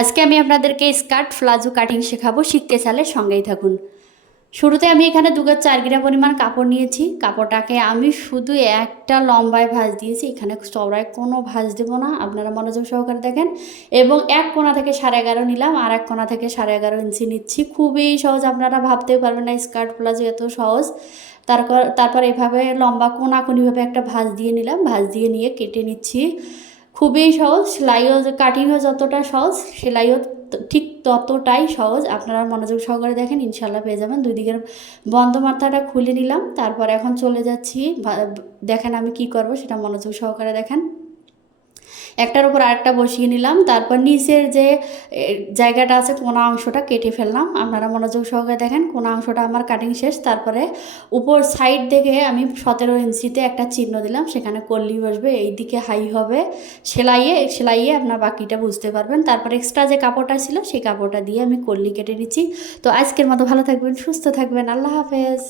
আজকে আমি আপনাদেরকে স্কার্ট প্লাজো কাটিং শেখাবো। শিখতে চাইলে সঙ্গেই থাকুন। শুরুতে আমি এখানে 2-4 গ্রাম পরিমাণ কাপড় নিয়েছি। কাপড়টাকে আমি শুধু একটা লম্বায় ভাঁজ দিয়েছি, এখানে চওড়ায় কোনো ভাঁজ দেবো না। আপনারা মনোযোগ সহকারে দেখেন। এবং এক কোণা থেকে 11.5 নিলাম, আর এক কোণা থেকে 11.5 ইঞ্চি নিচ্ছি। খুবই সহজ, আপনারা ভাবতেও পারবেন না স্কার্ট প্লাজো এত সহজ। তারপর এভাবে লম্বা কোণাকুনিভাবে একটা ভাঁজ দিয়ে নিলাম, ভাঁজ দিয়ে নিয়ে কেটে নিচ্ছি। খুবই সহজ, সেলাইও কাটিংও যতটা সহজ সেলাইও ঠিক ততটাই সহজ। আপনারা মনোযোগ সহকারে দেখেন, ইনশাল্লাহ পেয়ে যাবেন। দুই দিকের বন্ধ মাথাটা খুলে নিলাম। তারপর এখন চলে যাচ্ছি, দেখেন আমি কি করব সেটা মনোযোগ সহকারে দেখেন। একটার উপর আরেকটা বসিয়ে নিলাম। তারপর নিচের যে জায়গাটা আছে কোনা অংশটা কেটে ফেললাম। আপনারা মনোযোগ সহকারে দেখেন, কোনা অংশটা আমার কাটিং শেষ। তারপরে উপর সাইড থেকে আমি 17 ইঞ্চিতে একটা চিহ্ন দিলাম, সেখানে কল্লি বসবে, এই দিকে হাই হবে। সেলাইয়ে আপনার বাকিটা বুঝতে পারবেন। তারপর এক্সট্রা যে কাপড়টা ছিল সেই কাপড়টা দিয়ে আমি কল্লি কেটে নিচ্ছি। তো আজকের মতো ভালো থাকবেন, সুস্থ থাকবেন, আল্লাহ হাফেজ।